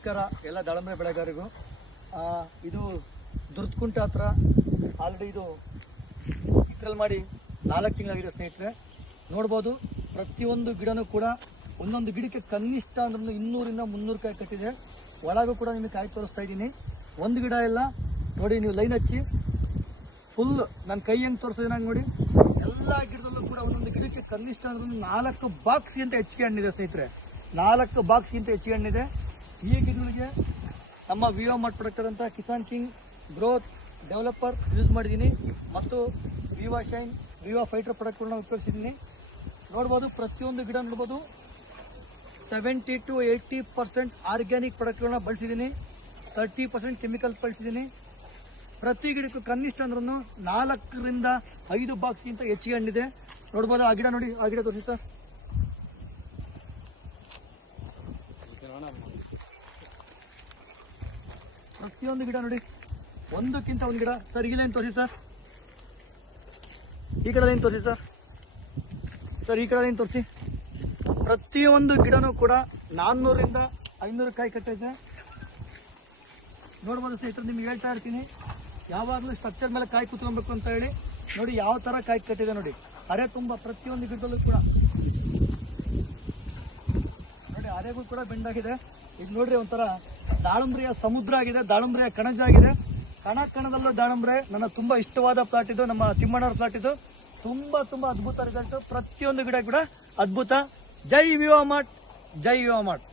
ನಮಸ್ಕಾರ ಎಲ್ಲ ದಾಳಂಬ್ರೆ ಬೆಳೆಗಾರರಿಗೂ. ಇದು ದುರ್ದಕುಂಟೆ ಹತ್ರ ಆಲ್ರೆಡಿ ಇದು ಇದ್ರಲ್ಲಿ ಮಾಡಿ 4 ತಿಂಗಳಾಗಿದೆ ಸ್ನೇಹಿತರೆ. ನೋಡ್ಬೋದು ಪ್ರತಿಯೊಂದು ಗಿಡನೂ ಕೂಡ ಒಂದೊಂದು ಗಿಡಕ್ಕೆ ಕನಿಷ್ಠ ಅಂದ್ರೆ 200 ಇಂದ 300 ಕಾಯಿ ಕಟ್ಟಿದೆ. ಒಳಗೂ ಕೂಡ ನಿಮಗೆ ಕಾಯಿ ತೋರಿಸ್ತಾ ಇದ್ದೀನಿ. ಒಂದು ಗಿಡ ಎಲ್ಲ ನೋಡಿ, ನೀವು ಲೈನ್ ಹಚ್ಚಿ ಫುಲ್ ನನ್ನ ಕೈ ಹೆಂಗೆ ತೋರಿಸೋದು ನಂಗೆ ನೋಡಿ. ಎಲ್ಲ ಗಿಡದಲ್ಲೂ ಕೂಡ ಒಂದೊಂದು ಗಿಡಕ್ಕೆ ಕನಿಷ್ಠ ಅಂದ್ರೆ 4 ಬಾಕ್ಸ್ಗಿಂತ ಹೆಚ್ಚಿಗೆ ಹಣ್ಣಿದೆ ಸ್ನೇಹಿತರೆ. 4 ಬಾಕ್ಸ್ಗಿಂತ ಹೆಚ್ಚಿಗೆ ಹಣ್ಣಿದೆ. ಈ ಗಿಡಗಳಿಗೆ ನಮ್ಮ Vivo ಮಾಡ್ಕೊಡಕ್ಕಿರೋಂಥ Kisan king growth developer use ಮಾಡಿದ್ದೀನಿ ಮತ್ತು ವಿವೋ ಶೈನ್ ವಿವೋ ಫೈಟರ್ ಪ್ರಾಡಕ್ಟ್ಗಳನ್ನ ಉಪಯೋಗಿಸಿದ್ದೀನಿ. ನೋಡ್ಬೋದು ಪ್ರತಿಯೊಂದು ಗಿಡ ನೋಡ್ಬೋದು 70 to 80% ಆರ್ಗ್ಯಾನಿಕ್ ಪ್ರಾಡಕ್ಟ್ಗಳನ್ನ ಬಳಸಿದ್ದೀನಿ, 30% ಕೆಮಿಕಲ್ ಬಳಸಿದ್ದೀನಿ. ಪ್ರತಿ ಗಿಡಕ್ಕೂ ಕನಿಷ್ಠ ಅಂದ್ರೂ 4 ರಿಂದ 5 ಬಾಕ್ಸ್ಗಿಂತ ಹೆಚ್ಚಿಗೆ ಹಣ್ಣಿದೆ. ನೋಡ್ಬೋದು ಆ ಗಿಡ ನೋಡಿ, ಆ ಗಿಡ ತೋರಿಸಿ ಸರ್. ಪ್ರತಿಯೊಂದು ಗಿಡ ನೋಡಿ, ಒಂದಕ್ಕಿಂತ ಒಂದು ಗಿಡ. ಸರ್ ಈ ಲೈನ್ ತೋರಿಸಿ ಸರ್, ಈ ಕಡೆ ಲೈನ್ ತೋರಿಸಿ ಸರ್. ಸರ್ ಈ ಕಡೆ ಲೈನ್ ತೋರಿಸಿ. ಪ್ರತಿಯೊಂದು ಗಿಡನೂ ಕೂಡ 400 ರಿಂದ 500 ಕಾಯಿ ಕಟ್ಟಿದೆ. ನೋಡ್ಬೋದು ಸ್ನೇಹಿತರೆ, ನಿಮ್ಗೆ ಹೇಳ್ತಾ ಇರ್ತೀನಿ ಯಾವಾಗಲೂ ಸ್ಟ್ರಕ್ಚರ್ ಮೇಲೆ ಕಾಯಿ ಕುತ್ಕೊಬೇಕು ಅಂತ ಹೇಳಿ. ನೋಡಿ ಯಾವ ತರ ಕಾಯಿ ಕಟ್ಟಿದೆ ನೋಡಿ, ಅರೆ ತುಂಬ ಪ್ರತಿಯೊಂದು ಗಿಡದಲ್ಲೂ ಕೂಡ ನೋಡಿ, ಅರೆಗೂ ಕೂಡ ಬೆಂಡಾಗಿದೆ. ಈಗ ನೋಡ್ರಿ ಒಂಥರ ದಾಳಂಬ್ರಿಯ ಸಮುದ್ರ ಆಗಿದೆ, ದಾಳಂಬ್ರಿಯ ಕಣಜ ಆಗಿದೆ. ಕಣದಲ್ಲೂ ದಾಳಂಬ್ರೆ ನನ್ನ ತುಂಬಾ ಇಷ್ಟವಾದ ಪ್ಲಾಟ್ ಇದು, ನಮ್ಮ ತಿಮ್ಮಣ್ಣವ್ರ ಪ್ಲಾಟ್ ಇದು. ತುಂಬಾ ಅದ್ಭುತ ರಿಸಲ್ಟ್. ಪ್ರತಿಯೊಂದು ಗಿಡ ಕೂಡ ಅದ್ಭುತ. ಜೈ ವಿವೋ ಮಾರ್ಟ್, ಜೈ ವಿವೋ ಮಾರ್ಟ್.